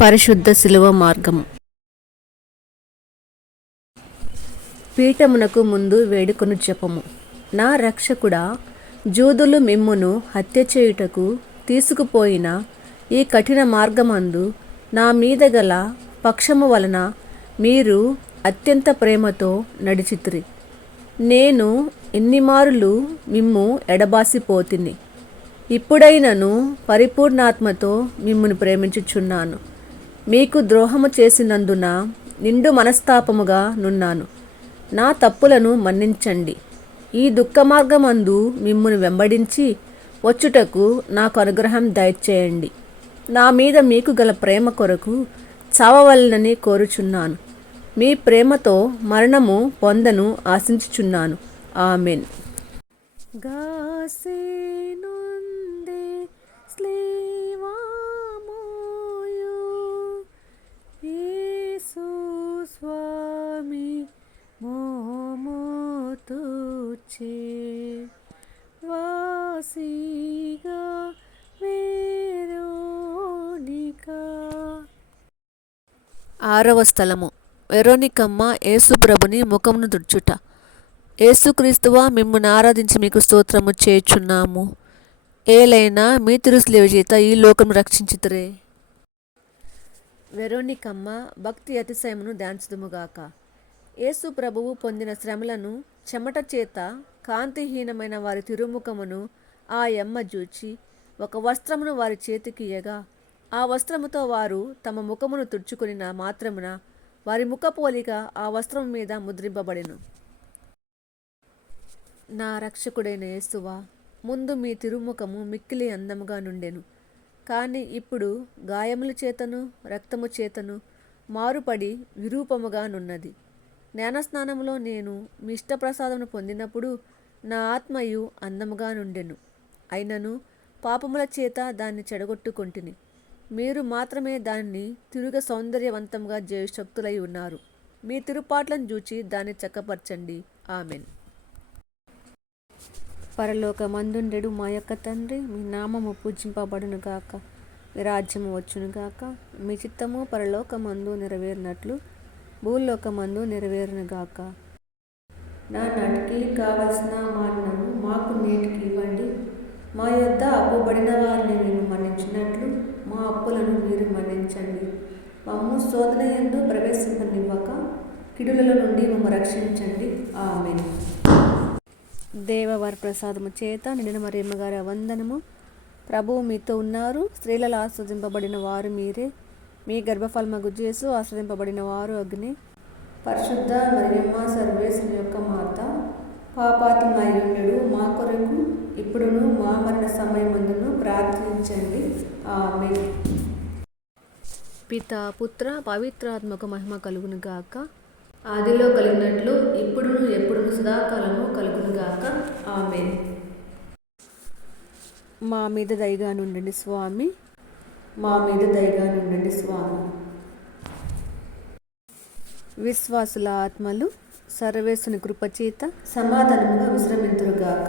పరిశుద్ధ శిలువ మార్గము. పీఠమునకు ముందు వేడుకొను జపము. నా రక్షకుడా, జూదులు మిమ్మును హత్య చేయుటకు తీసుకుపోయిన ఈ కఠిన మార్గమందు నా మీద గల పక్షము వలన మీరు అత్యంత ప్రేమతో నడిచితిరి. నేను ఎన్నిమారులు మిమ్ము ఎడబాసిపోతిని. ఇప్పుడైనను పరిపూర్ణాత్మతో మిమ్మును ప్రేమించుచున్నాను. మీకు ద్రోహము చేసినందున నిండు మనస్తాపముగా నున్నాను. నా తప్పులను మన్నించండి. ఈ దుఃఖ మార్గమందు మిమ్మును వెంబడించి వచ్చుటకు నాకు అనుగ్రహం దయచేయండి. నా మీద మీకు గల ప్రేమ కొరకు చావవలనని కోరుచున్నాను. మీ ప్రేమతో మరణము పొందను ఆశించుచున్నాను. ఆమెన్. స్వామి మోమోతుచే వాసిగా వెరోనికా. 6వ స్థలము. వెరోనికమ్మ యేసుప్రభుని ముఖమును తుడుచుట. యేసుక్రీస్తువా, మిమ్మును ఆరాధించి మీకు స్తోత్రము చేయుచున్నాము. ఏలైనా మీ తిరుస్లేవ చేత ఈ లోకము రక్షించితురే. వెరోనికమ్మ భక్తి అతిశయమును ధ్యానించుదుముగాక. యేసు ప్రభువు పొందిన శ్రమలను, చెమట చేత కాంతిహీనమైన వారి తిరుముఖమును ఆ యమ్మ జూచి ఒక వస్త్రమును వారి చేతికి ఇయ్యగా, ఆ వస్త్రముతో వారు తమ ముఖమును తుడుచుకునిన మాత్రమున వారి ముఖపోలిక ఆ వస్త్రము మీద ముద్రింపబడెను. నా రక్షకుడైన యేసువా, ముందు మీ తిరుముఖము మిక్కిలి అందముగా నుండెను. కానీ ఇప్పుడు గాయముల చేతను రక్తము చేతను మారుపడి విరూపముగా నున్నది. జ్ఞానస్నానములో నేను మీ ఇష్టప్రసాదమును పొందినప్పుడు నా ఆత్మయు అందముగా నుండెను. అయినను పాపముల చేత దాన్ని చెడగొట్టుకొంటిని. మీరు మాత్రమే దాన్ని తిరుగ సౌందర్యవంతంగా చేయు శక్తులై ఉన్నారు. మీ తిరుపాట్లను చూచి దాన్ని చక్కపరచండి. ఆమెన్. పరలోకమందుండెడు మా యొక్క తండ్రి, మీ నామము పూజింపబడునుగాక. మీ రాజ్యము వచ్చునుగాక. మీ చిత్తము పరలోకమందు నెరవేరినట్లు భూలోకమందు నెరవేరునుగాక. నా నాటికి కావలసిన మాన్నము మాకు నేటికి ఇవ్వండి. మా యొద్ద అప్పుబడిన వారిని మేము మన్నించినట్లు మా అప్పులను మీరు మన్నించండి. మమ్ము శోధన యందు ప్రవేశింపనివ్వక కిడులలో నుండి మమ్ము రక్షించండి. ఆమెన్. దేవవర ప్రసాదము చేత నిండిన మరియమ్మ గారి వందనము. ప్రభువు మీతో ఉన్నారు. స్త్రీలలో ఆస్వాదింపబడిన వారు మీరే. మీ గర్భఫలమగు యేసు ఆస్వాదింపబడిన వారు అగ్ని. పరిశుద్ధ మరియమ్మ సర్వేశ్వరుని యొక్క మాత, పాపాత్ములమయ్యుండెడు మా కొరకు ఇప్పుడును మా మరణ సమయమందును ప్రార్థించండి. ఆమేన్. పితా పుత్ర పవిత్రాత్మక మహిమ కలుగునుగాక. ఆదిలో కలిగినట్లు ఇప్పుడును ఎప్పుడును సదాకాలము కలుగునుగాక. ఆమేన్. మా మీద దయగా నుండండి స్వామి. మా మీద దయగా నుండండి స్వామి. విశ్వాసుల ఆత్మలు సర్వేశ్వరుని కృపచేత సమాధానముగా విశ్రమింతురుగాక.